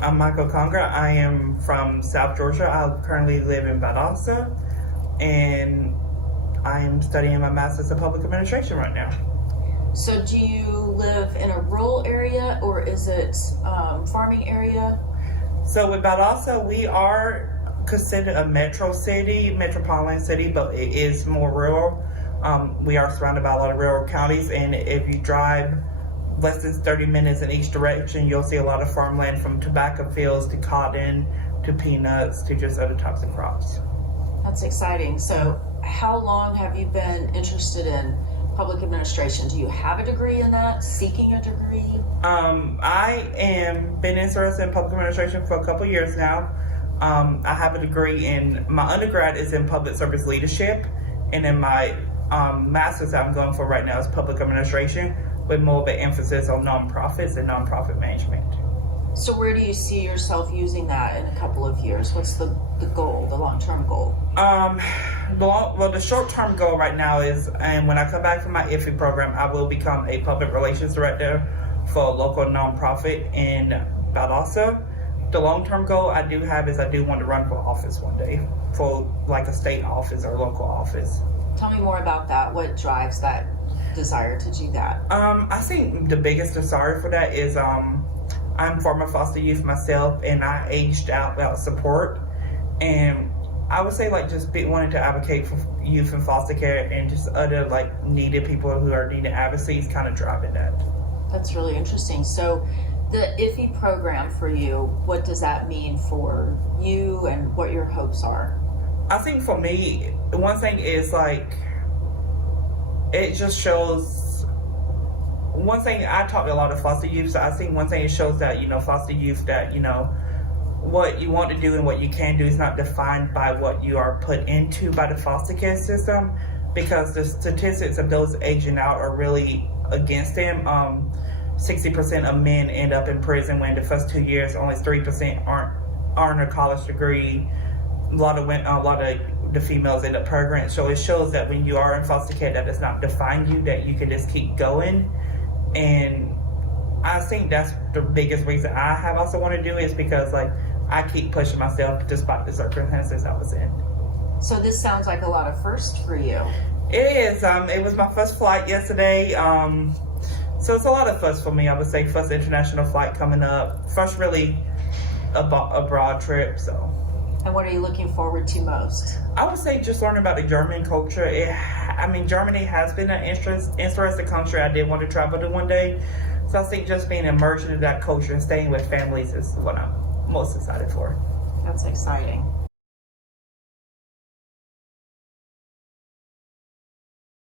I'm Michael Conger. I am from South Georgia. I currently live in Valdosta, and I am studying my Master's in Public Administration right now. So do you live in a rural area, or is it farming area? So with Valdosta, we are considered a metropolitan city, but it is more rural. We are surrounded by a lot of rural counties, and if you drive less than 30 minutes in each direction, you'll see a lot of farmland, from tobacco fields to cotton to peanuts to just other types of crops. That's exciting. So how long have you been interested in public administration? Do you have a degree in that? Seeking a degree? I am been interested in public administration for a couple years now. I have a degree in, my undergrad is in public service leadership, and then my master's that I'm going for right now is public administration, with more of an emphasis on nonprofits and nonprofit management. So where do you see yourself using that in a couple of years? What's the goal, the long-term goal? Well, the short-term goal right now is, and when I come back from my IFYE program, I will become a public relations director for a local nonprofit in Valdosta. The long-term goal I do have is I do want to run for office one day, for like a state office or local office. Tell me more about that. What drives that desire to do that? I think the biggest desire for that is I'm former foster youth myself, and I aged out without support, and I would say just wanting to advocate for youth in foster care and just other needed people who are needed advocacies kind of driving that. That's really interesting. So the IFYE program for you, what does that mean for you and what your hopes are? I think for me, one thing is it just shows, one thing, I talk to a lot of foster youth, so I think one thing it shows that, foster youth, that, what you want to do and what you can do is not defined by what you are put into by the foster care system, because the statistics of those aging out are really against them. 60% of men end up in prison when the first 2 years only 3% aren't a college degree. A lot of the females end up pregnant. So it shows that when you are in foster care, that does not define you, that you can just keep going. And I think that's the biggest reason I have also want to do it, is because I keep pushing myself despite the circumstances I was in. So this sounds like a lot of firsts for you. It is. It was my first flight yesterday. So it's a lot of firsts for me. I would say first international flight coming up. First really abroad trip. So. And what are you looking forward to most? I would say just learning about the German culture. Germany has been an interesting country I did want to travel to one day. So I think just being immersed into that culture and staying with families is what I'm most excited for. That's exciting.